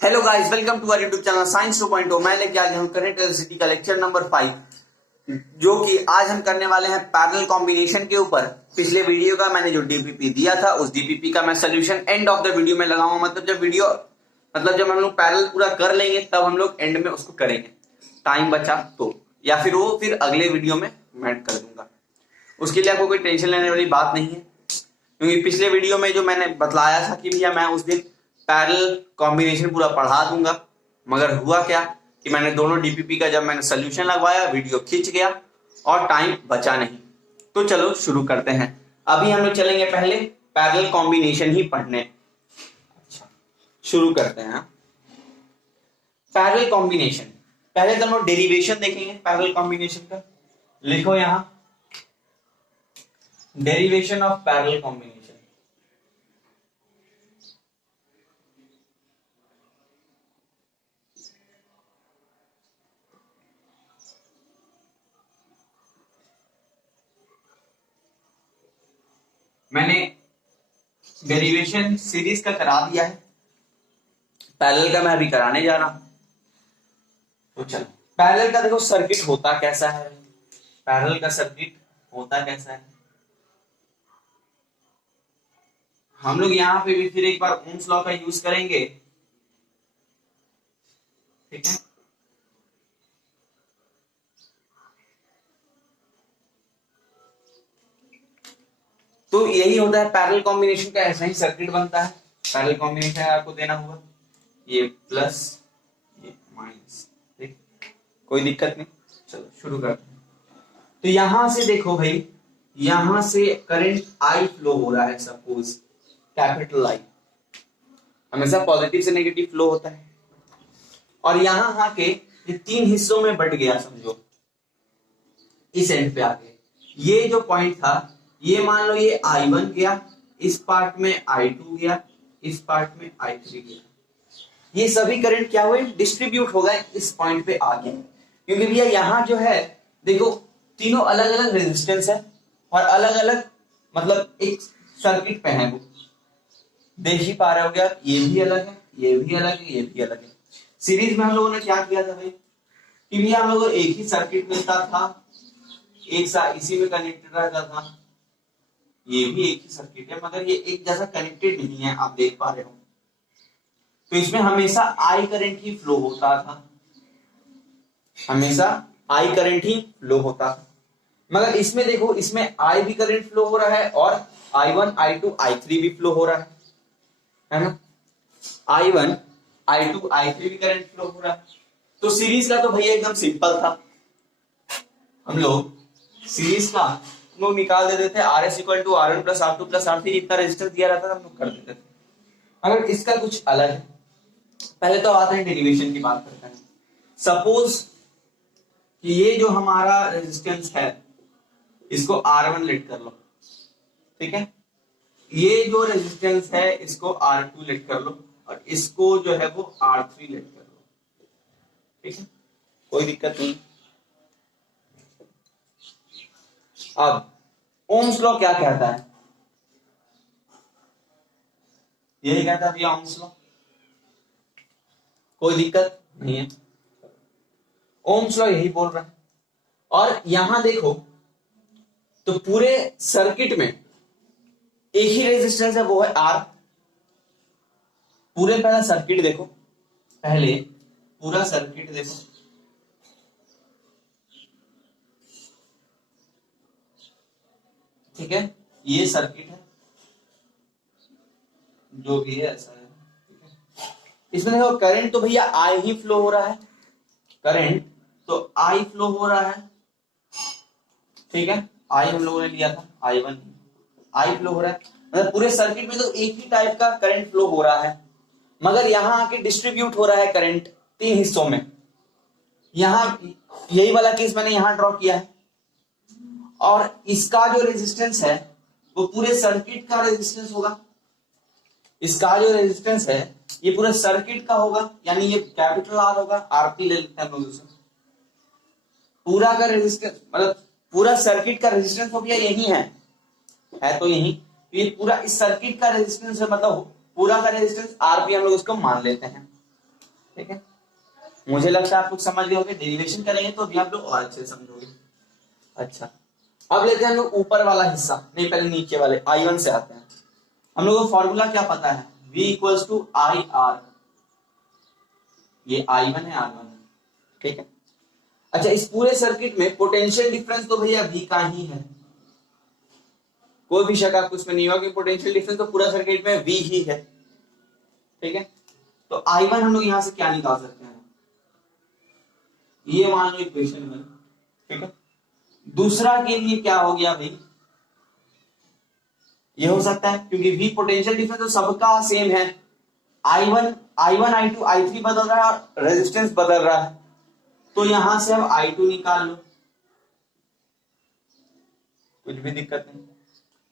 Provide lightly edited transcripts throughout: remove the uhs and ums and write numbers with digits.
Hello guys, welcome to our YouTube channel science 2.0। मैं लेके आ गया हूं करंट इलेक्ट्रिसिटी का लेक्चर नंबर 5, जो कि आज हम करने वाले हैं पैरेलल कॉम्बिनेशन के ऊपर। पिछले वीडियो का मैंने जो डीपीपी दिया था, उस डीपीपी का मैं solution end of the video में लगाऊंगा। जब हम लोग पैरेलल पूरा कर लेंगे तब हम लोग एंड में उसको करेंगे, टाइम बचा तो, या फिर वो फिर अगले वीडियो में मैं कर दूंगा। उसके लिए आपको कोई टेंशन लेने वाली बात नहीं है, क्योंकि पिछले वीडियो में जो मैंने बतलाया था कि भैया मैं उस दिन पैरेलल कॉम्बिनेशन पूरा पढ़ा दूंगा, मगर हुआ क्या कि मैंने दोनों डीपीपी का जब मैंने सोल्यूशन लगवाया, वीडियो खिंच गया और टाइम बचा नहीं। तो चलो शुरू करते हैं। अभी हम लोग चलेंगे पहले पैरेलल कॉम्बिनेशन ही पढ़ने। अच्छा, शुरू करते हैं। पैरेलल कॉम्बिनेशन, पहले तो हम लोग डेरिवेशन देखेंगे पैरेलल कॉम्बिनेशन का। लिखो यहां डेरिवेशन ऑफ पैरेलल कॉम्बिनेशन। मैंने डेरिवेशन सीरीज का करा दिया है, पैरेलल का मैं अभी कराने जा रहा हूं। तो चलो, पैरेलल का देखो सर्किट होता कैसा है। पैरेलल का सर्किट होता कैसा है, हम लोग यहां पे भी फिर एक बार ओम्स लॉ का यूज करेंगे, ठीक है। तो यही होता है पैरेलल कॉम्बिनेशन का, ऐसा ही सर्किट बनता है। पैरेलल कॉम्बिनेशन आपको देना होगा ये प्लस ये माइनस, ठीक, कोई दिक्कत नहीं। चलो शुरू करते हैं। तो यहां से देखो भाई, यहां से करंट आई फ्लो हो रहा है, सपोज कैपिटल आई, हमेशा पॉजिटिव से नेगेटिव फ्लो होता है। और यहां आके ये तीन हिस्सों में बट गया, समझो इस एंड पे आके ये जो पॉइंट था, ये मान लो ये I1 गया, इस पार्ट में I2 गया, इस पार्ट में I3 गया। ये सभी करंट क्या हुए, डिस्ट्रीब्यूट हो गए इस पॉइंट पे आके। क्योंकि भैया यहां जो है देखो, तीनों अलग अलग रेजिस्टेंस है और अलग अलग मतलब एक सर्किट पे है, वो देख ही पा रहे हो क्या, ये भी अलग है, ये भी अलग है, ये भी अलग है। सीरीज में हम लोगों ने क्या किया था भाई कि भैया हम लोगों को एक ही सर्किट मिलता था, एक साथ इसी में कनेक्टेड रहता था। ये भी एक ही सर्किट है, मगर ये एक जैसा कनेक्टेड नहीं है, आप देख पा रहे हो। तो इसमें हमेशा आई करंट ही फ्लो होता था, हमेशा आई करंट ही फ्लो होता था। मगर इसमें देखो, इसमें आई भी करंट फ्लो हो रहा है और I1 I2 I3 भी फ्लो हो रहा है ना। I1 I2 I3 भी करंट फ्लो हो रहा है। तो सीरीज का तो भैया एकदम सिंपल था, हम लोग सीरीज का लोग निकाल देते थे, RS equal to R1 plus R2 plus R3, इतना रेजिस्टेंस दिया रहता था, हम लोग कर देते थे। अगर इसका कुछ अलग है, पहले तो आते हैं डेरिवेशन की बात करते हैं। सपोज कि ये जो हमारा रेजिस्टेंस है, इसको R1 लेट कर लो, ठीक है। ये जो रेजिस्टेंस है इसको R2 लेट कर लो, और इसको जो है वो R3 लेट कर लो, ठीक है, कोई दिक्कत नहीं। अब ओम्स लॉ क्या कहता है, यही कहता है भैया ओम्स लॉ, कोई दिक्कत नहीं है, ओम्स लॉ यही बोल रहा है। और यहां देखो तो पूरे सर्किट में एक ही रेजिस्टेंस है, वो है R। पूरे पहला सर्किट देखो, पहले पूरा सर्किट देखो, ठीक है, ये सर्किट है जो भी है ऐसा है, ठीक है। इसमें देखो करंट तो भैया आई ही फ्लो हो रहा है, करंट तो आई फ्लो हो रहा है, ठीक है। आई हम लोगों ने लिया था I1, आई फ्लो हो रहा है, मतलब पूरे सर्किट में तो एक ही टाइप का करंट फ्लो हो रहा है, मगर यहां आके डिस्ट्रीब्यूट हो रहा है करंट तीन हिस्सों में। यहां यही वाला केस मैंने यहां ड्रॉ किया है, और इसका जो रेजिस्टेंस है वो पूरे सर्किट का रेजिस्टेंस होगा। इसका जो रेजिस्टेंस है ये पूरे सर्किट का होगा, यानी ये कैपिटल R होगा, RP ले लेते हैं हम लोग उसे। पूरा का रेजिस्टेंस मतलब पूरा सर्किट का रेजिस्टेंस हो गया, यही है तो यही, ये पूरा इस सर्किट का रेजिस्टेंस है, मतलब पूरा का रेजिस्टेंस RP हम लोग उसको मान लेते हैं, ठीक है, मुझे लगता है आप लोग समझ गए होंगे। डेरिवेशन करेंगे तो अभी आप लोग और अच्छे से समझोगे। अच्छा, अब लेते हैं हम लोग ऊपर वाला हिस्सा, नहीं पहले नीचे वाले I1 से आते हैं। हम लोग को फॉर्मूला क्या पता है, V equals to I R, ये I1 है, R1 है, ठीक है। अच्छा, इस पूरे सर्किट में पोटेंशियल डिफरेंस तो भैया V का ही है, कोई भी शक आपको इसमें नहीं होगा कि पोटेंशियल डिफरेंस तो पूरा सर्किट में V ही है, ठीक है। तो I1 हम लोग यहां से क्या निकाल सकते हैं, ये मान लो इक्वेशन 1, ठीक है। दूसरा के लिए क्या हो गया भाई, ये हो सकता है क्योंकि V पोटेंशियल डिफरेंस तो सबका सेम है, I1 I2 I3 बदल रहा है और रेजिस्टेंस बदल रहा है, तो यहां से अब I2 निकाल लो, कुछ भी दिक्कत नहीं।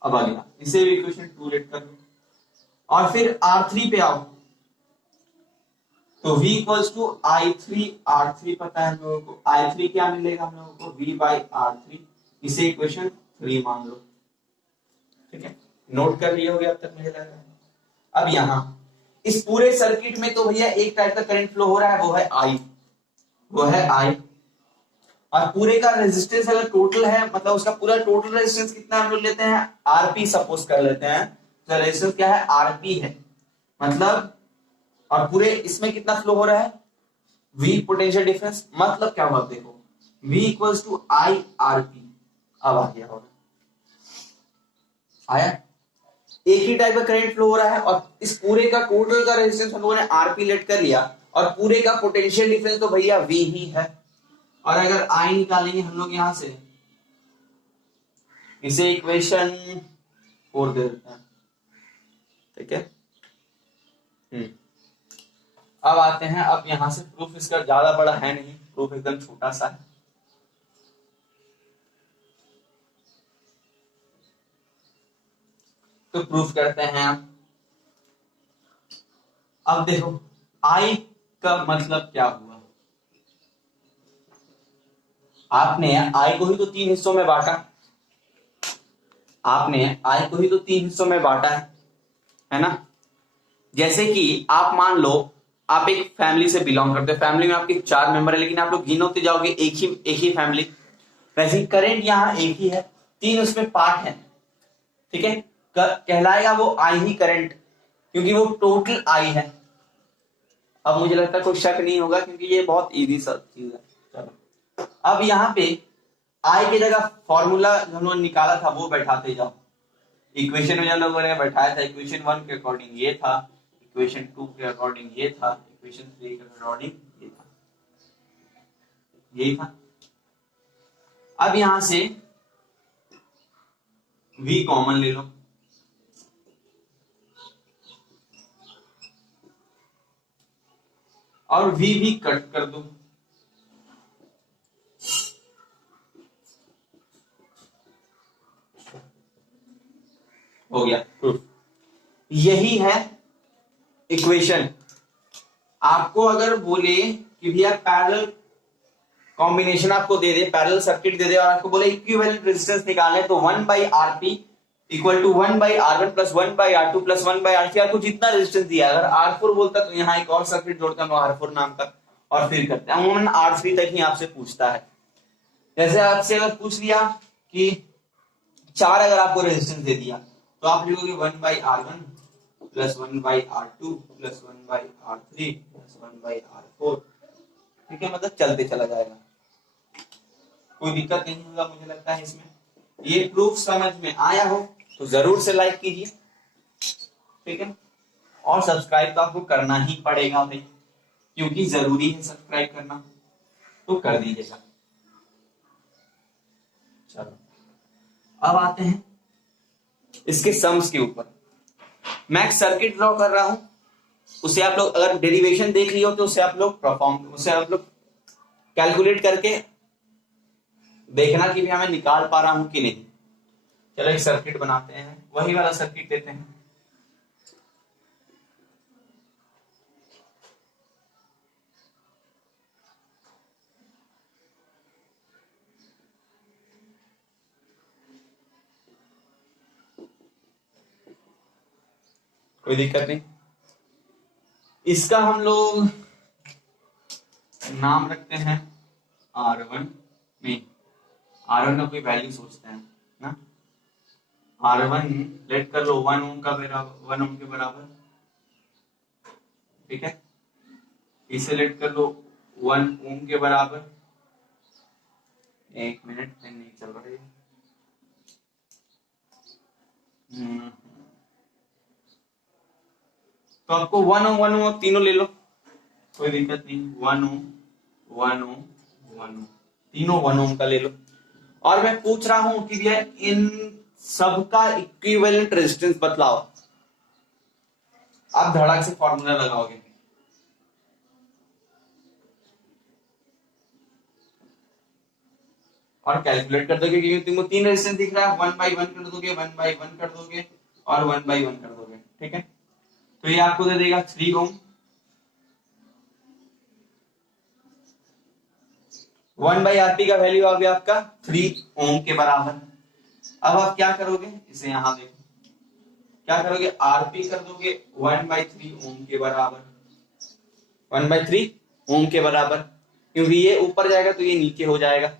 अब आ गया, इसे भी इक्वेशन 2 लेट कर लो और फिर R3 पे आओ, तो V equals to I3 R3 पता है हम लोगों को, I3 क्या मिलेगा हम लोगों को, V बाई R3, इसे इक्वेशन 3 मान लो, ठीक है। नोट कर लिए होगे अब तक मुझे लग रहा है। अब यहां इस पूरे सर्किट में तो भैया एक टाइप का करंट फ्लो हो रहा है, वो है I, वो है I, और पूरे का रेजिस्टेंस अगर टोटल है, मतलब उसका पूरा टोटल रेजिस्टेंस कितना हम लोग लेते हैं, आरपी सपोज कर लेते हैं, तो रेजिस्टेंस क्या है, आरपी है, मतलब, और पूरे इसमें कितना फ्लो हो रहा है, V पोटेंशियल डिफरेंस, मतलब क्या हुआ देखो, V equals to I RP. अब आ गया होगा, आया, एक ही टाइप का करंट फ्लो हो रहा है और इस पूरे का टोटल का रेजिस्टेंस हम लोगों ने आरपी लेट कर लिया, और पूरे का पोटेंशियल डिफरेंस तो भैया V ही है। और अगर I निकालेंगे हम लोग यहां से, इसे इक्वेशन 4 दे देते हैं, ठीक है। अब आते हैं, अब यहां से प्रूफ इसका ज्यादा बड़ा है नहीं, प्रूफ एकदम छोटा सा है। तो प्रूफ करते हैं हम। अब देखो I का मतलब क्या हुआ, आपने I को ही तो 3 हिस्सों में बांटा, आपने I को ही तो 3 हिस्सों में बांटा है ना। जैसे कि आप मान लो आप एक फैमिली से बिलोंग करते हो, फैमिली में आपके 4 मेंबर है, लेकिन आप लोग गिनोते जाओगे एक ही फैमिली, वैसे करंट यहाँ एक ही है, 3 उसमें पार्ट है, ठीक है। कहलाएगा वो I ही करंट, क्योंकि वो टोटल I है। अब मुझे लगता है कोई शक नहीं होगा, क्योंकि ये बहुत इजी सा चीज है। चलो, अब यहाँ पे I की जगह फॉर्मूला जो हम लोग निकाला था वो बैठाते जाओ, इक्वेशन में जो लोगों ने बैठाया था, इक्वेशन 1 के अकॉर्डिंग ये था, इक्वेशन 2 के अकॉर्डिंग ये था, इक्वेशन 3 के अकॉर्डिंग ये था, यही था। अब यहां से V कॉमन ले लो, और V भी कट कर दो, हो गया प्रूफ। यही है इक्वेशन। आपको अगर बोले कि भैया पैरेलल कॉम्बिनेशन आपको दे दे, पैरेलल सर्किट दे दे, और आपको बोले इक्विवेलेंट रेजिस्टेंस निकालने, तो 1 by RP equal to 1 by R1 plus 1 by R2 plus 1 by R3, आपको जितना रेजिस्टेंस दिया, अगर R4 बोलता तो यहाँ एक और सर्किट जोड़ता हूँ R4 नाम का, और फिर करते हैं। अमूमन R3 तक ही आपसे पूछता है। जैसे आपसे अगर पूछ लिया कि 4 अगर आपको रेजिस्टेंस दे दिया, तो आप लिखोगे 1 by R1 plus 1 by R2 plus 1 by R3 plus 1 by R4, ठीक है, मतलब चलते चला जाएगा, कोई दिक्कत नहीं होगा मुझे लगता है इसमें। ये प्रूफ समझ में आया हो तो जरूर से लाइक कीजिए, ठीक है, और सब्सक्राइब तो आपको करना ही पड़ेगा भाई, क्योंकि जरूरी है सब्सक्राइब करना, तो कर दीजिएगा। चलो, अब आते हैं इसके सम्स के ऊपर। मैं एक सर्किट ड्रॉ कर रहा हूं, उसे आप लोग अगर डेरिवेशन देख लियो तो उसे आप लोग कैलकुलेट करके देखना कि भी मैं निकाल पा रहा हूं कि नहीं। चलो एक सर्किट बनाते हैं, वही वाला सर्किट लेते हैं। कोई दिक्कत नहीं, इसका हम लोग नाम रखते हैं R1 में, R1 का कोई वैल्यू सोचते हैं ना, R1 लेट कर लो 1 ओम का बराबर, 1 ओम के बराबर, ठीक है। इसे लेट कर लो 1 ओम के बराबर, एक मिनट पेन नहीं चल रहा है। तो आपको 1 ओम तीनों ले लो, कोई दिक्कत नहीं, 1 ओम 1 ओम 1 ओम, तीनों 1 ओम का ले लो। और मैं पूछ रहा हूं कि भैया इन सबका इक्विवेलेंट रेजिस्टेंस बतलाओ। आप धड़ाक से फॉर्मूला लगाओगे, और कैलकुलेट कर दोगे, क्योंकि तुमको 3 रेजिस्टेंस दिख रहा है, 1 बाई 1 कर दोगे, 1 बाई 1 कर दोगे और 1 बाई 1 कर दोगे, ठीक है। तो ये आपको दे देगा 3 ओम, 1 बाई आरपी का वैल्यू आ गया आपका 3 ओम के बराबर। अब आप क्या करोगे, इसे यहां देखो, क्या करोगे, आरपी कर दोगे 1 बाई 3 ओम के बराबर, 1 बाई 3 ओम के बराबर, क्योंकि ये ऊपर जाएगा तो ये नीचे हो जाएगा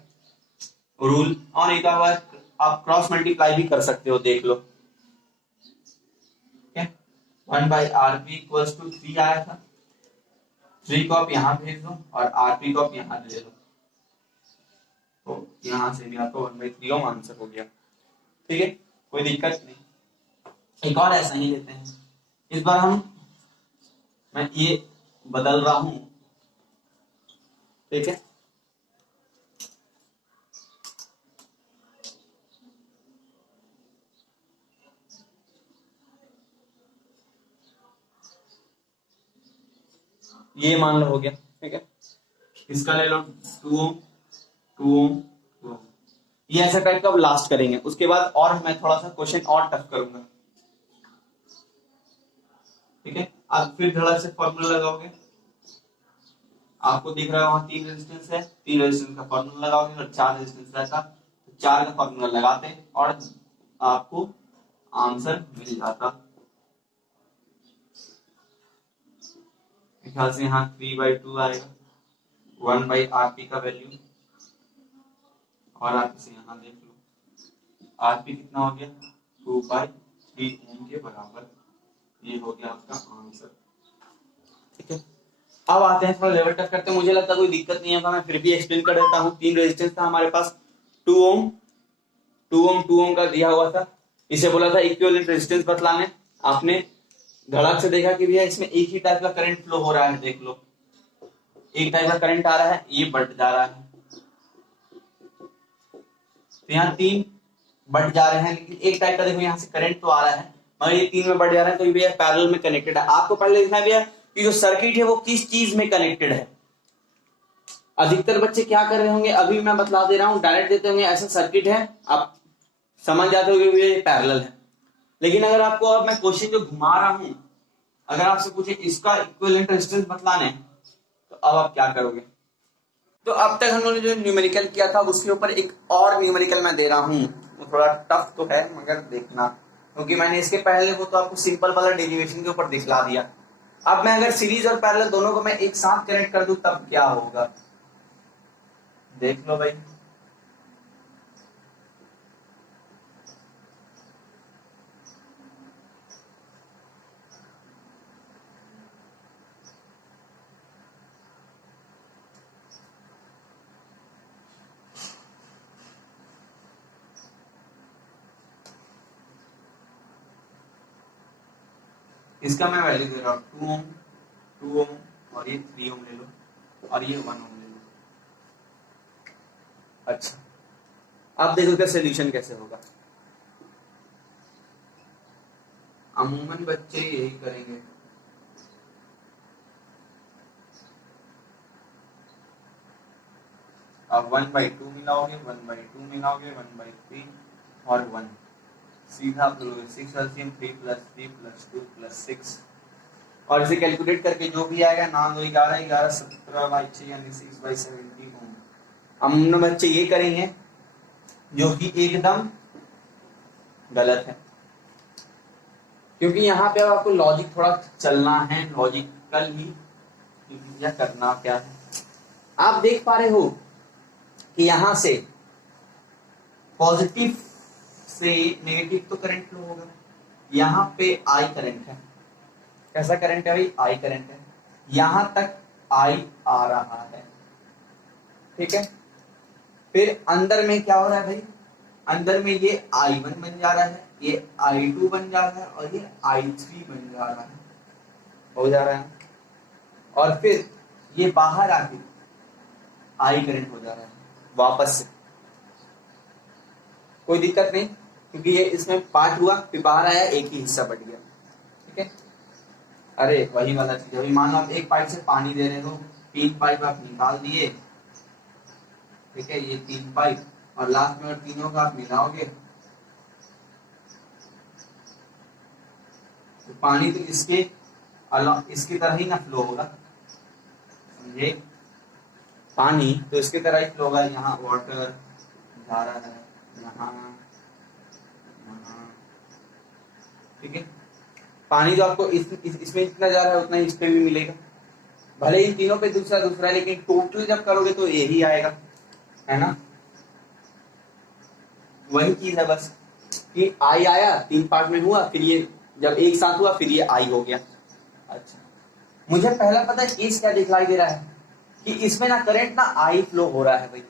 रूल। और एक बार आप क्रॉस मल्टीप्लाई भी कर सकते हो, देख लो, ठीक है। 1 बाई आरपी इक्वल्स टू 3 आया था, 3 को आप यहां भेज दो और आरपी को आप यहां ले लो, तो यहां से भी आपको 1 बाई 3 ओम आंसर हो गया, ठीक है, कोई दिक्कत नहीं। एक और ऐसा ही लेते हैं, इस बार मैं ये बदल रहा हूं, ठीक है। ये मान लो हो गया, ठीक है। इसका ले लो 2 ओम 2 ओम 2 ओम, ये ऐसा टाइप का अब लास्ट करेंगे, उसके बाद और मैं थोड़ा सा क्वेश्चन और टफ करूंगा, ठीक है। आप फिर थोड़ा से फॉर्मूला लगाओगे, आपको दिख रहा है वहां 3 रेजिस्टेंस है, 3 रेजिस्टेंस का फॉर्मूला लगाओगे, और 4 रेजिस्टेंस रहता तो 4 का फॉर्मूला लगाते और आपको आंसर मिल जाता। ख्याल से यहाँ 3/2 आएगा, 1 बाई आरपी का वैल्यू, और आप इसे यहाँ देख लो, आरपी कितना हो गया 2/3 ओम के बराबर, ये हो गया आपका आंसर, ठीक है। अब आते हैं थोड़ा लेवल टच करते हैं, मुझे लगता है कोई दिक्कत नहीं होगा, मैं फिर भी एक्सप्लेन कर देता हूँ। 3 रेजिस्टेंस था हमारे पास, 2 ओम 2 ओम 2 ओम का दिया हुआ था, इसे बोला था इक्विवेलेंट रेजिस्टेंस बतलाने, आपने धड़क से देखा कि भैया इसमें एक ही टाइप का करंट फ्लो हो रहा है, देख लो एक टाइप का करंट आ रहा है, ये बढ़ जा रहा है, तो यहाँ 3 बढ़ जा रहे हैं, लेकिन एक टाइप का देखो यहाँ से करंट तो आ रहा है मगर ये 3 में बढ़ जा रहा है, तो ये पैरेलल में कनेक्टेड है। आपको पहले देखना है भैया कि जो सर्किट है वो किस चीज में कनेक्टेड है। अधिकतर बच्चे क्या कर रहे होंगे, अभी मैं बतला दे रहा हूँ, डायरेक्ट देते होंगे ऐसा सर्किट है, आप समझ जाते होंगे ये पैरेलल है। लेकिन अगर आपको अब मैं क्वेश्चन जो घुमा रहा हूं, अगर आपसे पूछे इसका इक्विवेलेंट रेजिस्टेंस बतलाने, तो अब आप क्या करोगे। तो अब तक हम लोगों ने जो न्यूमेरिकल किया था उसके ऊपर एक और न्यूमेरिकल मैं दे रहा हूं, वो थोड़ा टफ तो है मगर देखना, क्योंकि मैंने इसके पहले वो तो आपको सिंपल वाला डेरिवेशन के ऊपर दिखला दिया। अब मैं अगर सीरीज और पैरेलल दोनों को मैं एक साथ कनेक्ट कर दूं तब क्या होगा, देख लो भाई। इसका मैं वैल्यू दे रहा हूं 2 ओम और ये 3 ओम ले लो और ये 1 ओम ले लो। अच्छा अब देखो क्या सोल्यूशन कैसे होगा। अमूमन बच्चे यही करेंगे, अब 1/2 मिलाओगे, 1/2 मिलाओगे, 1/3 और 1, सीधा आप लोगे 6 एलसीएम 3 + 3 + 2 + 6, और इसे कैलकुलेट करके जो भी आएगा 9 2 11 11 17/6 यानी 6/17 ओम। हम बच्चे ये करेंगे जो कि एकदम गलत है, क्योंकि यहाँ पे आपको लॉजिक थोड़ा चलना है, लॉजिकल ही, या करना क्या है। आप देख पा रहे हो कि यहां से पॉजिटिव से नेगेटिव तो करंट फ्लो होगा, यहां पे आई करंट है। कैसा करंट है भाई? आई करंट है। यहां तक आई आ रहा है, ठीक है। फिर अंदर में क्या हो रहा है भाई? अंदर में ये I1 बन जा रहा है, ये I2 बन जा रहा है और ये I3 बन जा रहा है, हो जा रहा है। और फिर ये बाहर आके आई करंट हो जा रहा है वापस से। कोई दिक्कत नहीं, क्योंकि ये इसमें पार्ट हुआ फिर बाहर आया, एक ही हिस्सा बढ़ गया, ठीक है। अरे वही वाला चीज, अभी मान लो आप एक पाइप से पानी दे रहे हो, 3 पाइप आप निकाल दिए, ठीक है, ये 3 पाइप, और लास्ट में और तीनों का आप मिलाओगे तो पानी तो इसकी तरह ही ना फ्लो होगा, समझे? पानी तो इसकी तरह ही फ्लो होगा। यहाँ वाटर जा रहा है, यहाँ, ठीक है। पानी जो आपको इसमें इतना जा रहा है उतना ही इस पे भी मिलेगा, भले इन तीनों पे दूसरा दूसरा, लेकिन टोटल जब करोगे तो यही आएगा, है ना। वही चीज है बस कि आई आया, 3 पार्ट में हुआ, फिर ये जब एक साथ हुआ फिर ये आई हो गया। अच्छा, मुझे पहला पता है केस क्या दिखलाई दे रहा है कि इसमें ना करंट ना आई फ्लो हो रहा है भाई,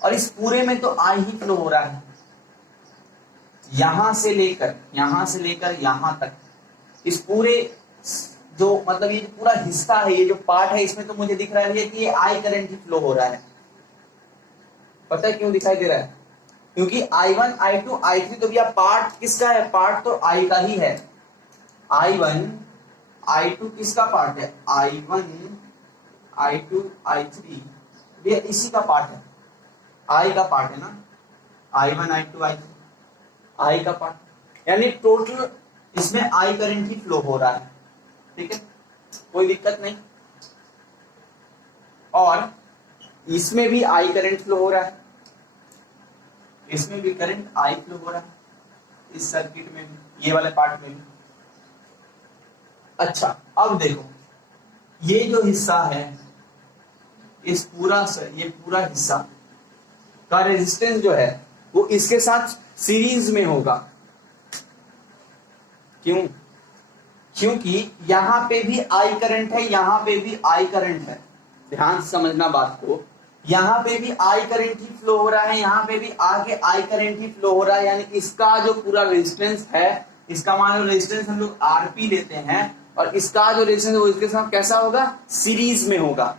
और इस पूरे में तो आई ही फ्लो हो रहा है। यहां से लेकर यहां तक इस पूरे जो मतलब ये जो पूरा हिस्सा है, ये जो पार्ट है, इसमें तो मुझे दिख रहा है कि ये आई करंट ही फ्लो हो रहा है। पता है क्यों दिखाई दे रहा है? क्योंकि I1, I2, I3 तो भैया पार्ट किसका है? पार्ट तो I का ही है। I1, I2 किसका पार्ट है? I1, I2, I3 भैया इसी का पार्ट है, I का पार्ट है ना। I1, I2, I3 I का पार्ट, यानी टोटल इसमें I करंट ही फ्लो हो रहा है, ठीक है, कोई दिक्कत नहीं। और इसमें भी I करंट फ्लो हो रहा है, इसमें भी करंट आई फ्लो हो रहा है, इस सर्किट में भी, ये वाले पार्ट में भी। अच्छा, अब देखो ये जो हिस्सा है, ये पूरा हिस्सा का रेजिस्टेंस जो है वो इसके साथ सीरीज में होगा। क्यों? क्योंकि यहां पे भी आई करंट है, यहां पे भी आई करंट है। ध्यान से समझना बात को, यहां पे भी आई करंट ही फ्लो हो रहा है, यहां पे भी आगे आई करंट ही फ्लो हो रहा है, यानी इसका जो पूरा रेजिस्टेंस है, इसका मान लो रेजिस्टेंस हम लोग आरपी लेते हैं, और इसका जो रेजिस्टेंस है वो इसके साथ कैसा होगा? सीरीज में होगा,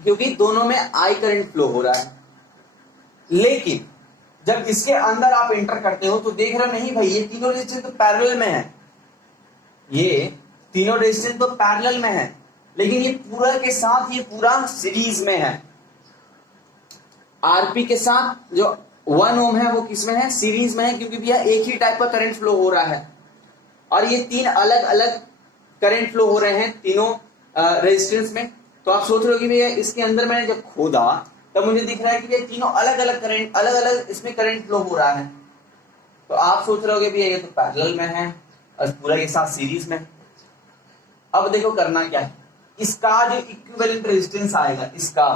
क्योंकि दोनों में आई करंट फ्लो हो रहा है। लेकिन जब इसके अंदर आप एंटर करते हो तो देख रहे नहीं भाई, ये तीनों रेजिस्टेंस तो पैरेलल में है, ये तीनों रेजिस्टेंस तो पैरेलल में है, लेकिन ये पूरा के साथ ये पूरा सीरीज में है। आरपी के साथ जो 1 ओम है वो किसमें है? सीरीज में है, क्योंकि भैया एक ही टाइप का करंट फ्लो हो रहा है, और ये 3 अलग अलग करंट फ्लो हो रहे हैं तीनों रेजिस्टेंस में। तो आप सोच रहे हो कि भैया इसके अंदर मैंने जब खोदा तब मुझे दिख रहा है कि ये तीनों अलग अलग करंट, अलग अलग इसमें करंट फ्लो हो रहा है, तो आप सोच रहे हो भैया ये तो पैरेलल में है और पूरा के साथ सीरीज में। अब देखो करना क्या है, इसका जो इक्विवेलेंट रेजिस्टेंस आएगा, इसका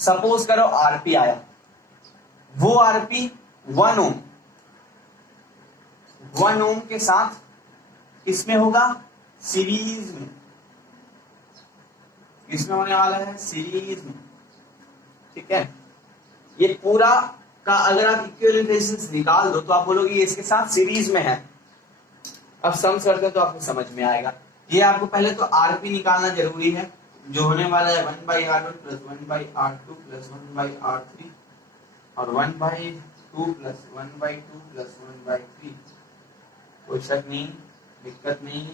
सपोज करो आरपी आया, वो आरपी 1 ओम, 1 ओम के साथ किसमें होगा? सीरीज में। किसमें होने वाला है? सीरीज में, ठीक है। ये पूरा का अगर आप इक्विवेलेंट रेजिस्टेंस निकाल दो तो आप बोलोगे ये इसके साथ सीरीज में है। अब सम करते तो आपको समझ में आएगा। ये आपको पहले तो आरपी निकालना जरूरी है, जो होने वाला है 1/R1 plus 1/R2 plus 1/R3 और 1/2 प्लस 1/2 प्लस 1/3। कोई शक नहीं, दिक्कत नहीं।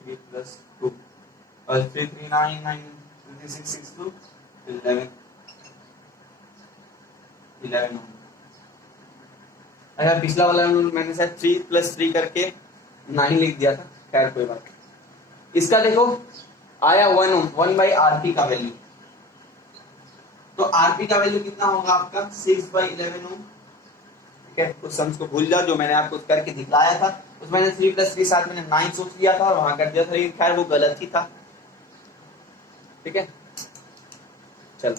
3 प्लस 2 और 3 3 9 9 26 6 2 11 11। अच्छा, पिछला वाला मैंने शायद 3 प्लस 3 करके 9 लिख दिया था, खैर कोई बात। इसका देखो आया 1 ओम, 1/RP का वैल्यू, तो आरपी का वैल्यू कितना होगा आपका? 6/11 ओम, ठीक है। उस सम्स को भूल जाओ जो मैंने आपको करके दिखाया था, उसमें मैंने 3 + 3 साथ मैंने 9 सोच लिया था और वहां कर दिया था, लेकिन खैर वो गलत ही था। ठीक है, चलो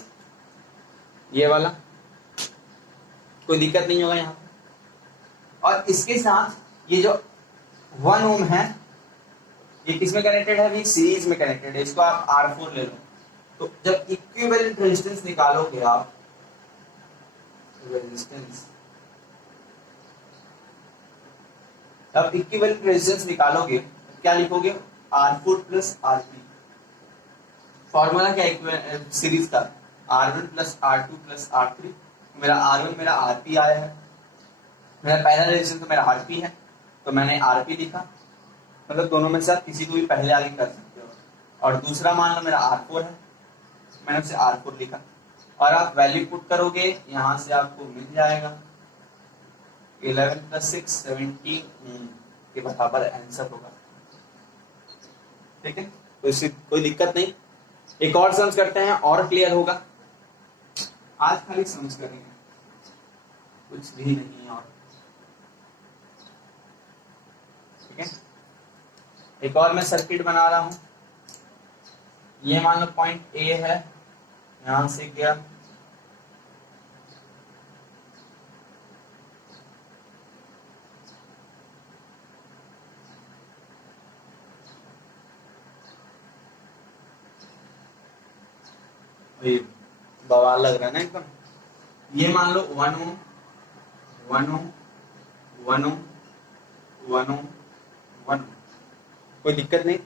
ये वाला कोई दिक्कत नहीं होगा यहाँ। और इसके साथ ये जो 1 ओम है ये किस में कनेक्टेड है? अभी सीरीज में कनेक्टेड है। इसको आप R4 ले लो। तो जब इक्विवेलेंट रेजिस्टेंस निकालोगे आप, रेजिस्टेंस, अब इक्विवेलेंट रेजिस्टेंस निकालोगे तो क्या लिखोगे? R4 + RP। फॉर्मूला क्या है सीरीज का? R1 + R2 + R3। मेरा R1 मेरा RP आया है, मेरा पहला रेजिस्टेंस तो मेरा RP है, तो मैंने RP लिखा। मतलब दोनों में से आप किसी को भी पहले आगे कर सकते हो। और दूसरा मान लो मेरा R4 है, मैंने उसे R4 लिखा। और आप वैल्यू पुट करोगे, यहां से आपको मिल जाएगा 11 + 6 17 के बराबर आंसर होगा। ठीक है, तो इससे कोई दिक्कत नहीं। एक और समझ करते हैं और क्लियर होगा। आज खाली समझ करेंगे, कुछ भी नहीं और। ठीक है, एक और मैं सर्किट बना रहा हूं। ये मान लो पॉइंट ए है, यहां से गया बवाल लग रहा है ना एकदम। ये मान लो 1 ओम 1 ओम 1 ओम 1 ओम 1 ओम, कोई दिक्कत नहीं।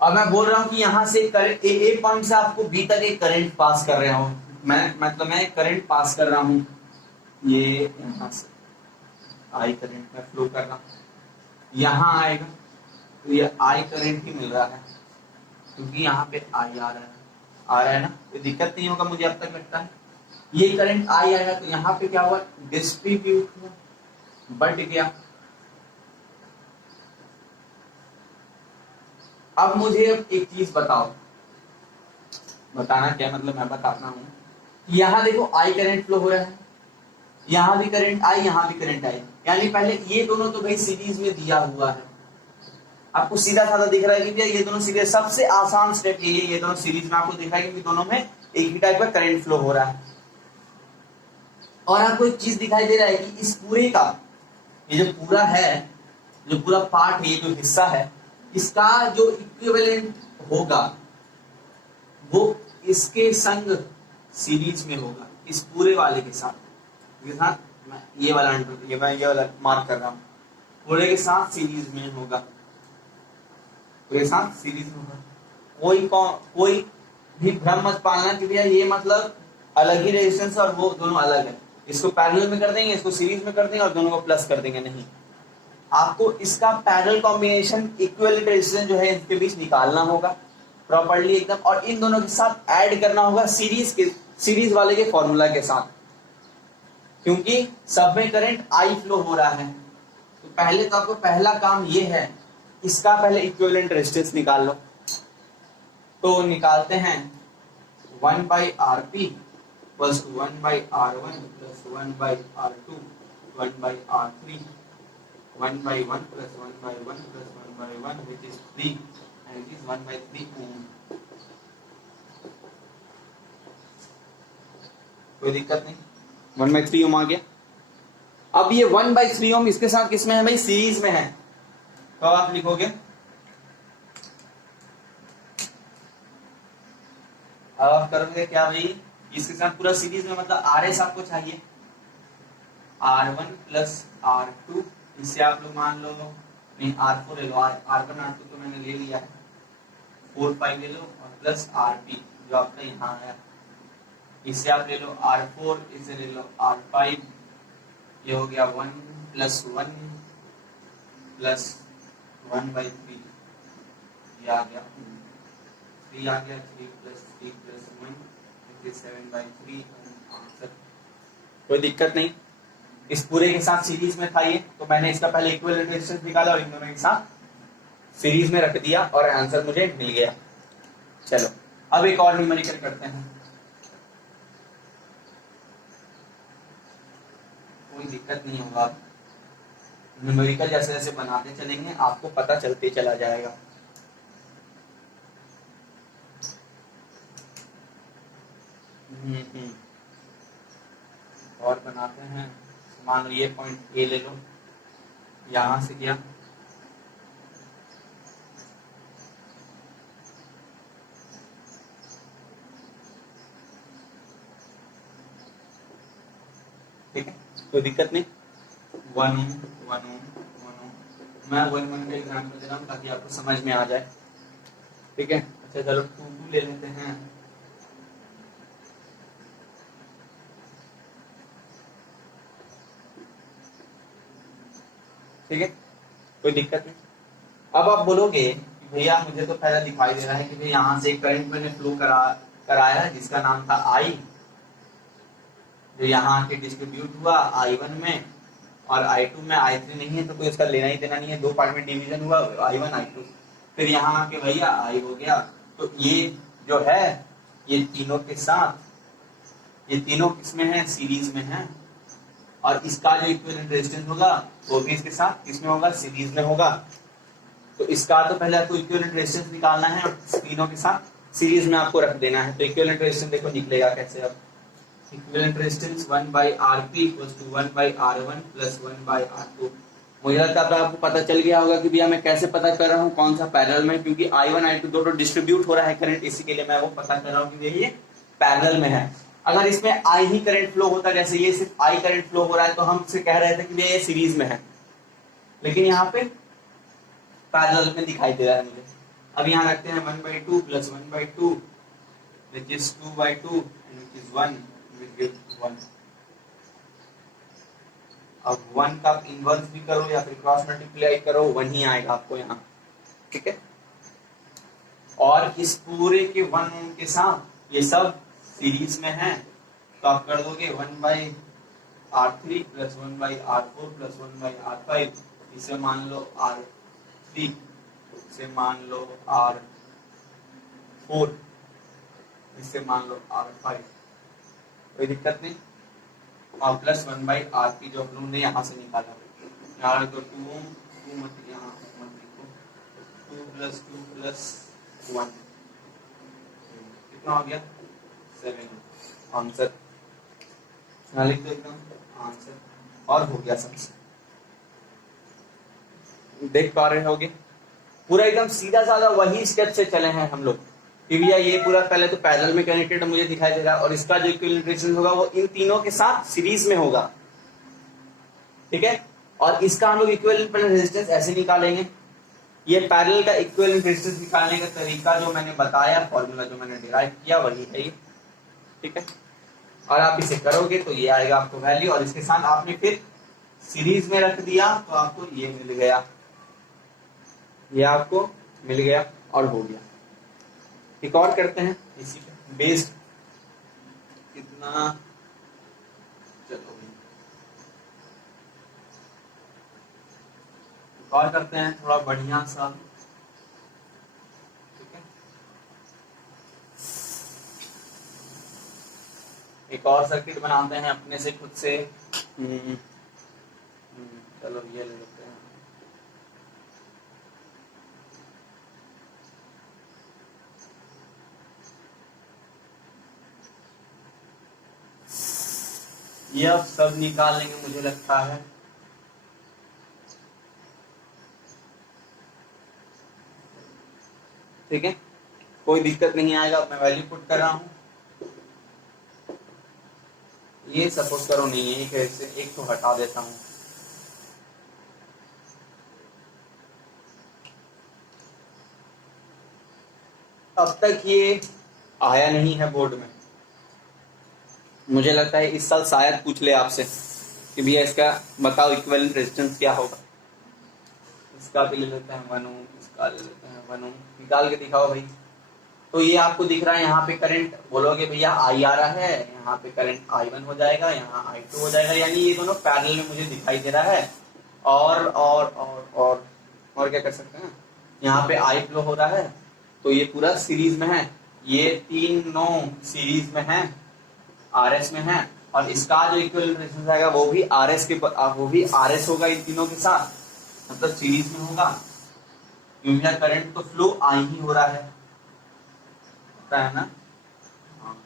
अब मैं बोल रहा हूं कि यहां से करंट ए पॉइंट से आपको बी तक एक करंट पास कर रहा हूं। मैं करंट पास कर रहा हूं, ये यहां से आई करंट में फ्लो कर रहा हूं, यहां आएगा तो ये आई करंट ही मिल रहा है, क्योंकि यहाँ पे आई आ रहा है ना, कोई दिक्कत नहीं होगा मुझे अब तक लगता है। ये करंट आई आएगा तो यहाँ पे क्या हुआ? डिस्ट्रीब्यूट हुआ, बढ़ गया। अब मुझे एक चीज बताओ, बताना क्या मतलब, मैं बताता हूँ। यहाँ देखो आई करंट फ्लो हो रहा है, यहाँ भी करंट आई, यहाँ भी करंट आई, यानी पहले ये दोनों तो भाई सीरीज में दिया हुआ है। आपको सीधा साधा दिख रहा है कि ये दोनों सीरीज, सबसे आसान स्टेप ये दोनों सीरीज में आपको दिख रहा है कि दोनों में एक ही टाइप का करंट फ्लो हो रहा है। और आपको एक चीज दिखाई दे रहा है कि इस पूरे का, ये जो पूरा है, जो पूरा पार्ट है, ये जो हिस्सा है, इसका जो इक्विवेलेंट होगा वो इसके संग सीरीज में होगा, इस पूरे वाले के साथ। मैं ये वाला मार्क कर रहा हूं, पूरे के साथ सीरीज में होगा, पूरे साथ सीरीज में होगा। कोई भी भ्रम मत पालना कि भैया ये मतलब अलग ही रेजिस्टेंस और वो दोनों अलग है, इसको पैरेलल में कर देंगे, इसको सीरीज में कर देंगे और दोनों को प्लस कर देंगे। नहीं, आपको इसका पैरेलल कॉम्बिनेशन इक्विवेलेंट रेजिस्टेंस जो है इसके बीच निकालना होगा प्रॉपर्ली एकदम, और इन दोनों के साथ ऐड करना होगा सीरीज वाले के फॉर्मूला के साथ, क्योंकि सब में करंट आई फ्लो हो रहा है। तो पहले तो आपको पहला काम ये है, इसका पहले इक्विवेलेंट रेजिस्टेंस निकाल लो। तो निकालते हैं 1/Rp + 1/R1 + 1/R2 1/R3 1/1 + 1/1 + 1/1 which is 3 and it is 1/3 ohm। कोई दिक्कत नहीं, 1/3 ओम आ गया। अब ये 1/3 ओम इसके साथ किसमें है भाई? सीरीज में है। तो आप लिखोगे, अब आप करोगे क्या भाई? इसके साथ पूरा सीरीज में, मतलब RS आपको चाहिए, R1 + R2, इससे आप लोग मान लो, नहीं R4 ले लो, R1 R2 तो मैंने ले लिया है, 4 5 ले लो और प्लस RP जो आपका यहाँ आया, इससे आप ले लो R4, इससे ले लो R5, ये हो गया 1 + 1 + 1/3, ये आ गया 3 आ गया, 3 + 3 + 1 which is 7/3 आंसर। कोई दिक्कत नहीं, इस पूरे के साथ सीरीज में था ये, तो मैंने इसका पहले इक्विवेलेंट रेजिस्टेंस निकाला और इन दोनों के साथ सीरीज में रख दिया और आंसर मुझे मिल गया। चलो अब एक और न्यूमेरिकल करते हैं, कोई दिक्कत नहीं होगा। न्यूमेरिकल जैसे जैसे बनाते चलेंगे आपको पता चलते चला जाएगा। और बनाते हैं, मान लो ये पॉइंट ए ले लो, यहां से किया, ठीक है, कोई दिक्कत नहीं। 1 1 मैं 1 का एग्जाम्पल दे रहा हूँ ताकि आपको समझ में आ जाए, ठीक है। अच्छा चलो 2 ले लेते हैं। ठीक है, कोई दिक्कत नहीं। अब आप बोलोगे कि भैया मुझे तो पहले दिखाई दे रहा है कि भैया यहाँ से करंट मैंने फ्लो कराया है जिसका नाम था आई, जो यहाँ आके डिस्ट्रीब्यूट हुआ I1 में और I2 में, I3 नहीं है तो कोई उसका लेना ही देना नहीं है, 2 पार्ट में डिवीजन हुआ, I1 I2, फिर यहाँ आके भैया I हो गया। तो ये जो है ये तीनों के साथ, ये तीनों किसमें है, सीरीज में है, और इसका जो इक्विवेलेंट रेजिस्टेंस होगा वो भी इसके साथ किसमें होगा, सीरीज में होगा। तो इसका तो पहले आपको इक्विवेलेंट रेजिस्टेंस निकालना है और तीनों के साथ सीरीज में आपको रख देना है। तो इक्विवेलेंट रेजिस्टेंस देखो निकलेगा कैसे, अब equivalent resistance 1/Rp = 1/R1 + 1/R2। मुझे लगता है आपको पता चल गया होगा कि भैया मैं कैसे पता कर रहा हूँ कौन सा पैरेलल में, क्योंकि I1 I2 दोनों डिस्ट्रीब्यूट हो रहा है करंट, इसी के लिए मैं वो पता कर रहा हूँ कि ये पैरेलल में है। अगर इसमें I ही करंट फ्लो होता, जैसे ये सिर्फ I करंट फ्लो हो रहा है, तो हम से कह रहे थे कि ये सीरीज में है, लेकिन यहाँ पे पैरेलल में दिखाई दे रहा है मुझे। अब यहाँ रखते हैं 1/2 + 1/2 which is 2/2 and which is 1 will give 1। अब 1 का इनवर्स भी करो या फिर क्रॉस मल्टीप्लाई करो 1 ही आएगा आपको यहाँ, ठीक है। और इस पूरे के 1 के साथ ये सब सीरीज में है, तो आप कर दोगे 1/R3 + 1/R4 + 1/R5, इसे मान लो R3, इसे मान लो R4, इसे मान लो R5, कोई दिक्कत नहीं। और प्लस 1/Rp जो हम लोग ने यहाँ से निकाला, यहाँ तो 2 मत यहाँ मत लिखो, 2 + 2 + 1 कितना हो गया, 7 आंसर, यहाँ लिख दो एकदम आंसर, और हो गया सबसे। देख पा रहे होगे पूरा एकदम सीधा साधा वही स्टेप से चले हैं हम लोग कि भैया ये पूरा पहले तो पैरेलल में कनेक्टेड मुझे दिखाई दे रहा है और इसका जो इक्विवेलेंट रेजिस्टेंस होगा वो इन तीनों के साथ सीरीज में होगा, ठीक है। और इसका हम लोग इक्विवेलेंट रेजिस्टेंस ऐसे निकालेंगे, ये पैरेलल का इक्विवेलेंट रेजिस्टेंस निकालने का तरीका जो मैंने बताया, फॉर्मूला जो मैंने डिराइव किया वही है ये, ठीक है। और आप इसे करोगे तो ये आएगा आपको वैल्यू, और इसके साथ आपने फिर सीरीज में रख दिया तो आपको ये मिल गया, ये आपको मिल गया और हो गया। एक और करते हैं इसी पे बेस्ड, कितना, चलो एक और करते हैं थोड़ा बढ़िया सा, ठीक है। एक और सर्किट बनाते हैं अपने से खुद से, चलो ये ले लेते हैं। ये अब सब निकाल लेंगे मुझे लगता है, ठीक है, कोई दिक्कत नहीं आएगा। मैं वैल्यू पुट कर रहा हूं, ये सपोज करो नहीं है, एक तो हटा देता हूं, अब तक ये आया नहीं है बोर्ड में, मुझे लगता है इस साल शायद पूछ ले आपसे कि भैया इसका बताओ इक्विवेलेंट रेजिस्टेंस क्या होगा। इसका भी ले लेते हैं 1 ओम, इसका ले लेते हैं 1 ओम, निकाल के दिखाओ भाई। तो ये आपको दिख रहा है, यहाँ पे करंट बोलोगे भैया आई आ रहा है, यहाँ पे करंट I1 हो जाएगा, यहाँ I2 हो जाएगा, यानी ये दोनों पैरेलल में मुझे दिखाई दे रहा है। और क्या कर सकते हैं, यहाँ पे I फ्लो हो रहा है, तो ये पूरा सीरीज में है, ये तीनों सीरीज में है, RS में है, और इसका जो इक्विवेलेंट रेजिस्टेंस आएगा वो भी RS होगा इन तीनों के साथ, मतलब सीरीज में होगा, क्योंकि करंट तो फ्लो आ ही हो रहा है, होता है ना। हाँ।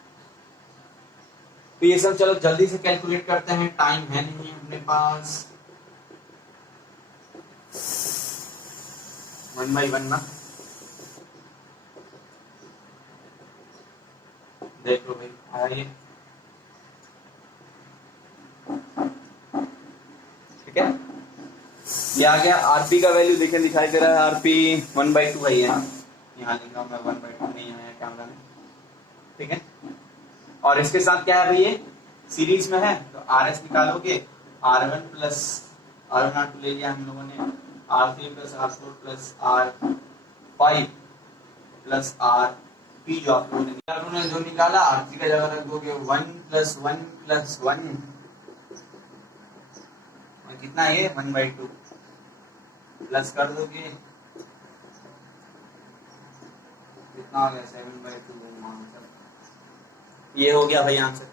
तो ये सब चलो जल्दी से कैलकुलेट करते हैं, टाइम है नहीं अपने पास। 1 by 1 ना देख लो भाई, आइए ठीक है। ये आ गया। आरपी का वैल्यू देखें, दिखाई दे रहा है आरपी 1/2 है यहाँ लिखा मैं 1/2 नहीं आया कैमरा में, ठीक है। और इसके साथ क्या है भाई, ये सीरीज में है तो RS निकालोगे, R1 प्लस R1 ले लिया हम लोगों ने, R3 plus R4 plus R5 plus RP जो आप लोगों ने जो निकाला, R3 का जगह रख दोगे 1 + 1 + 1 कितना है 1/2 प्लस कर दोगे कितना हो गया 7/2, ये हो गया भाई आंसर।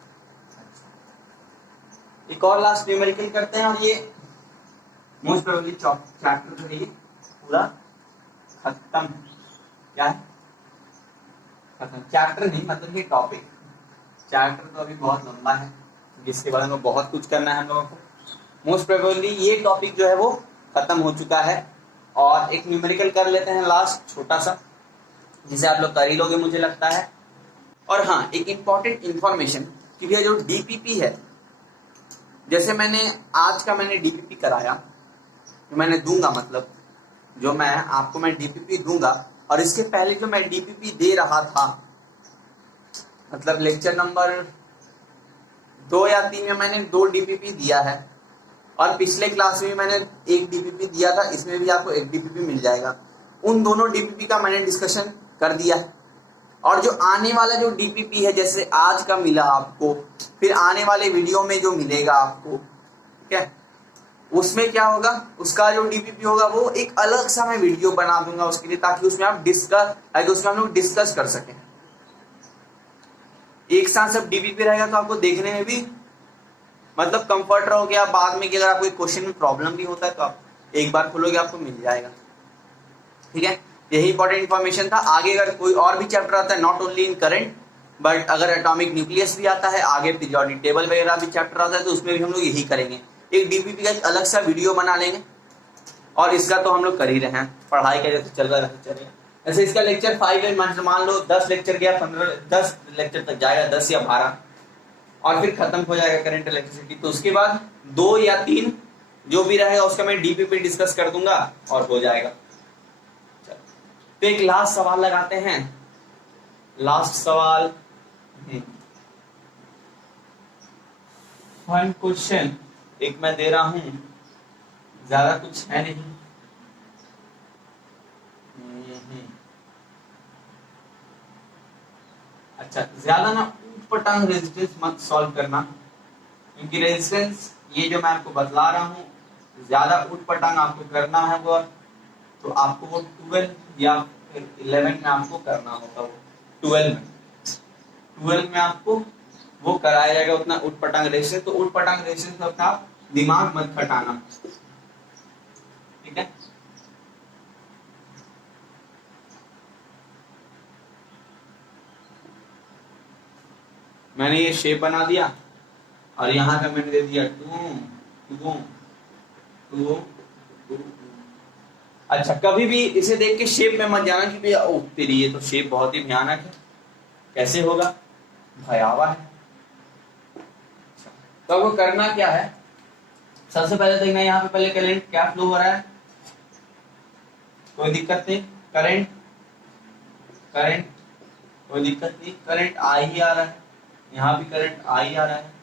एक और लास्ट न्यूमेरिकल करते हैं और ये मोस्ट प्रोबेबली चैप्टर जो है ये पूरा खत्म। क्या है खत्म, चैप्टर नहीं मतलब ये टॉपिक, चैप्टर तो अभी बहुत लंबा है जिसके बारे में बहुत कुछ करना है हम लोगों को। मोस्ट प्रोबेबली ये टॉपिक जो है वो खत्म हो चुका है। और एक न्यूमेरिकल कर लेते हैं लास्ट छोटा सा, जिसे आप लोग कर ही लोगे मुझे लगता है। और हाँ, एक इंपॉर्टेंट इंफॉर्मेशन कि भैया जो डीपीपी है, जैसे मैंने डीपीपी कराया, जो मैंने दूंगा मतलब जो मैं आपको मैं डीपीपी दूंगा, और इसके पहले जो मैं डीपीपी दे रहा था, मतलब लेक्चर नंबर 2 या 3 में मैंने 2 डीपीपी दिया है, और पिछले क्लास में मैंने 1 डीपीपी दिया था, इसमें भी आपको 1 डीपीपी मिल जाएगा। उन दोनों डीपीपी का मैंने डिस्कशन कर दिया है। और जो आने वाला जो डीपीपी है, जैसे आज का मिला आपको, फिर आने वाले वीडियो में जो मिलेगा आपको, ठीक है, उसमें क्या होगा, उसका जो डीपीपी होगा वो एक अलग सा मैं वीडियो बना दूंगा उसके लिए, ताकि उसमें उसमें हम लोग डिस्कस कर सकें। एक साथ सब डीपीपी रहेगा तो आपको देखने में भी मतलब कंफर्ट रहोगे आप। बाद में कि अगर आपको क्वेश्चन में प्रॉब्लम भी होता है तो आप एक बार खोलोगे आपको मिल जाएगा, ठीक है। यही इंपॉर्टेंट इन्फॉर्मेशन था। आगे अगर कोई और भी चैप्टर आता है, not only in current but अगर एटॉमिक न्यूक्लियस भी आता है, आगे पीरियोडिक टेबल वगैरह भी चैप्टर आता है, तो उसमें भी हम लोग यही करेंगे, एक डीपीपी का एक अलग सा वीडियो बना लेंगे। और इसका तो हम लोग कर ही रहे हैं, पढ़ाई का जैसे चल रहा है चलेगा। ऐसे इसका लेक्चर 5 है, मान लो 10 लेक्चर गया, 10 लेक्चर तक जाएगा, 10 या 12, और फिर खत्म हो जाएगा करंट इलेक्ट्रिसिटी। तो उसके बाद 2 या 3 जो भी रहेगा उसका मैं डीपीपी डिस्कस कर दूंगा और हो जाएगा। तो एक लास्ट सवाल लगाते हैं, लास्ट सवाल, 1 क्वेश्चन एक मैं दे रहा हूं, ज्यादा कुछ है नहीं। अच्छा, ज्यादा ना ऊटपटांग रेजिस्टेंस मत सॉल्व करना, क्योंकि रेजिस्टेंस ये जो मैं आपको बतला रहा हूं, ज्यादा ऊटपटांग आपको करना है वो, तो आपको वो 12 या फिर 11 में आपको करना होगा। वो 12 में आपको वो कराया जाएगा उतना ऊटपटांग रेजिस्टेंस। तो ऊटपटांग रेजिस्टेंस का आप दिमाग मत खटाना, ठीक है। मैंने ये शेप बना दिया और यहाँ का मैंने दे दिया 2 2 2। अच्छा, कभी भी इसे देख के शेप में मत जाना कि भैया ओह तेरी ये तो शेप बहुत ही भयानक है, कैसे होगा, भयावह है। तो आपको करना क्या है, सबसे पहले देखना यहाँ पे पहले करंट क्या फ्लो हो रहा है, कोई दिक्कत नहीं, करंट कोई दिक्कत नहीं, करंट आ ही आ रहा है, यहाँ भी करंट आ ही आ रहा है,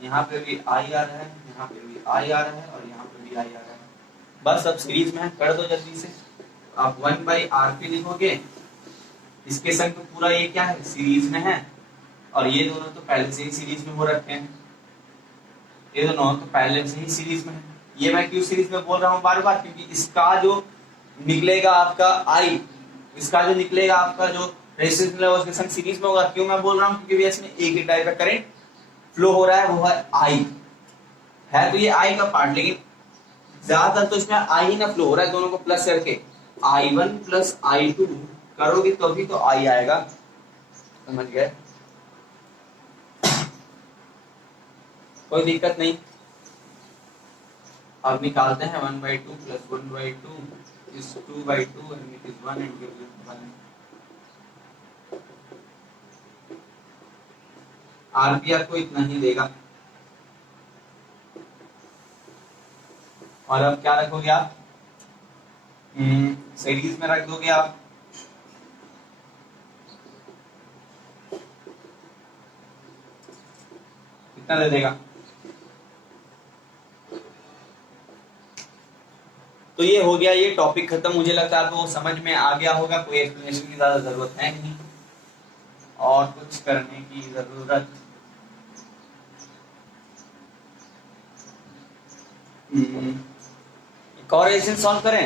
यहाँ पे भी आ ही आ रहा है, यहाँ पे भी आ ही आ रहा है, और यहाँ पे भी आ ही आ रहा है। बस अब सीरीज में कर दो जल्दी से। आप 1/RP लिखोगे, इसके संग तो पूरा ये क्या है सीरीज में है, और ये दोनों तो पहले से ही सीरीज में हो रखे हैं, ये दोनों तो पहले से ही सीरीज में है। ये मैं क्यों सीरीज में बोल रहा हूँ बार बार, क्योंकि इसका जो निकलेगा आपका आई, इसका जो निकलेगा आपका जो रेजिस्टेंस उसके संग सीरीज में होगा। क्यों मैं बोल रहा हूँ, क्योंकि इसमें एक ही टाइप का करंट फ्लो हो रहा है वो है आई, है तो ये आई का पार्ट, लेकिन ज्यादातर तो इसमें आई ही ना फ्लो हो रहा है, दोनों को प्लस करके I1 प्लस I2 करोगे तो भी तो आई आएगा, समझ गए? कोई दिक्कत नहीं। अब निकालते हैं 1/2 plus 1/2 is 2/2 and it is 1 and gives 1। RP आपको इतना ही देगा। और अब क्या रखोगे आप? सीरीज में रख दोगे आप कितना दे देगा? तो ये हो गया, ये टॉपिक खत्म। मुझे लगता है आपको समझ में आ गया होगा, कोई एक्सप्लेनेशन की ज्यादा जरूरत है नहीं और कुछ करने की जरूरत एक और रेजिस्टेंस सॉल्व करें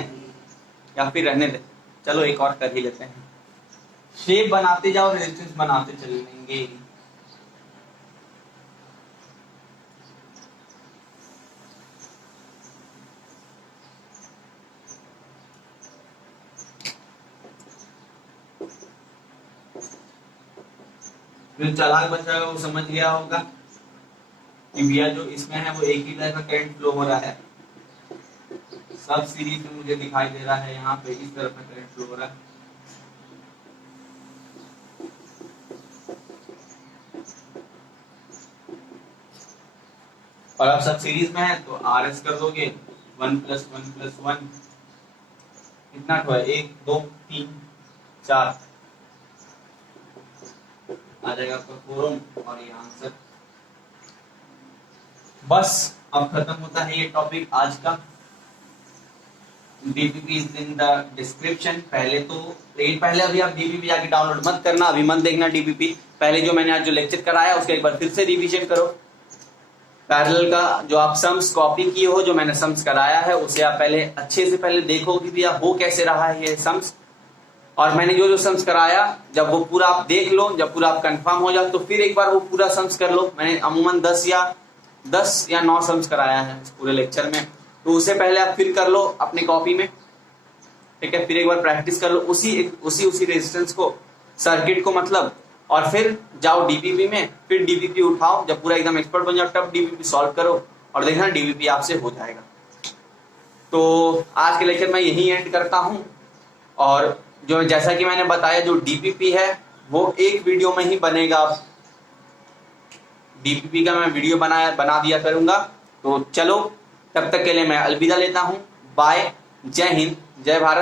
या फिर रहने दें? चलो एक और कर ही लेते हैं। शेप बनाते जाओ, रेजिस्टेंस बनाते चलेंगे। जो चालाक बच्चा है वो समझ गया होगा कि भैया जो इसमें है वो एक ही तरह का करंट फ्लो हो रहा है। सब सीरीज में मुझे दिखाई दे रहा है, यहाँ पे इस तरफ का करंट फ्लो हो रहा है। और अब सब सीरीज में है तो RS कर दोगे 1 + 1 + 1 कितना हुआ? 1 2 3 4 आ जाएगा आपका 4 ओम और ये आंसर। बस अब खत्म होता है ये टॉपिक आज का। DPP is in the description. पहले अभी आप डीपीपी जाके डाउनलोड मत करना, अभी मत देखना डीपीपी। पहले जो मैंने आज जो लेक्चर कराया उसके एक बार फिर से रिवीजन करो। पैरेलल का जो आप सम्स कॉपी किए हो, जो मैंने सम्स कराया है उसे आप पहले अच्छे से पहले देखो कि भैया हो कैसे रहा है ये सम्स। और मैंने जो जो सम्स कराया जब वो पूरा आप देख लो, जब पूरा आप कंफर्म हो जाओ तो फिर एक बार वो पूरा सम्स कर लो। मैंने अमूमन 10 या 9 सम्स कराया है इस पूरे लेक्चर में, तो उसे पहले आप फिर कर लो अपनी कॉपी में, ठीक है? फिर एक बार प्रैक्टिस कर लो उसी रेजिस्टेंस को, सर्किट को मतलब, और फिर जाओ डीपीपी में, फिर डीपीपी उठाओ। जब पूरा एकदम एक्सपर्ट बन जाओ तब डीपीपी सॉल्व करो और देखना डीपीपी आपसे हो जाएगा। तो आज के लेक्चर में यही एंड करता हूं। और जो जैसा कि मैंने बताया जो डीपीपी है वो एक वीडियो में ही बनेगा। डीपीपी का मैं वीडियो बना दिया करूंगा। तो चलो तब तक के लिए मैं अलविदा लेता हूं। बाय, जय हिंद, जय भारत।